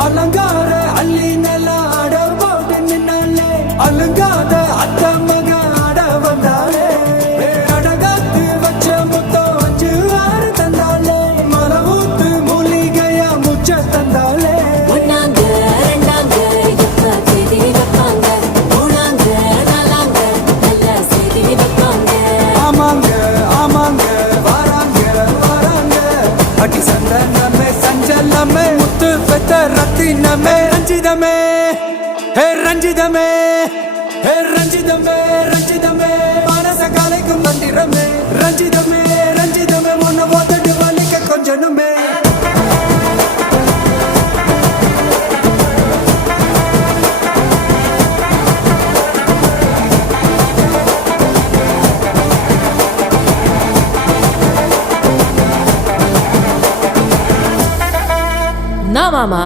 அலங்கார அள்ளி நல்லா ஆட போட்டு நின்னாலே அலங்காத அத்த மக ஆட வந்தாலே அடகாத்து வச்ச முத்தம் வச்சு ஆறு தந்தாலே மலவூத்து மூலிகையா முச்ச தந்தாலே ஒன்னாங்க ரெண்டாங்க எப்ப செய்தி வைப்பாங்க மூணாங்க நாலாங்க நல்ல செய்தி வைப்பாங்க ஆமாங்க ஆமாங்க வராங்க வராங்க அடி சந்தனமே சஞ்சலமே முத்து பெத்த ரத்தினமே ரஞ்சிதமே ஹே ரஞ்சிதமே ஹே ரஞ்சிதமே ரஞ்சிதமே மனச கலைக்கும் மந்திரமே ரஞ்சிதமே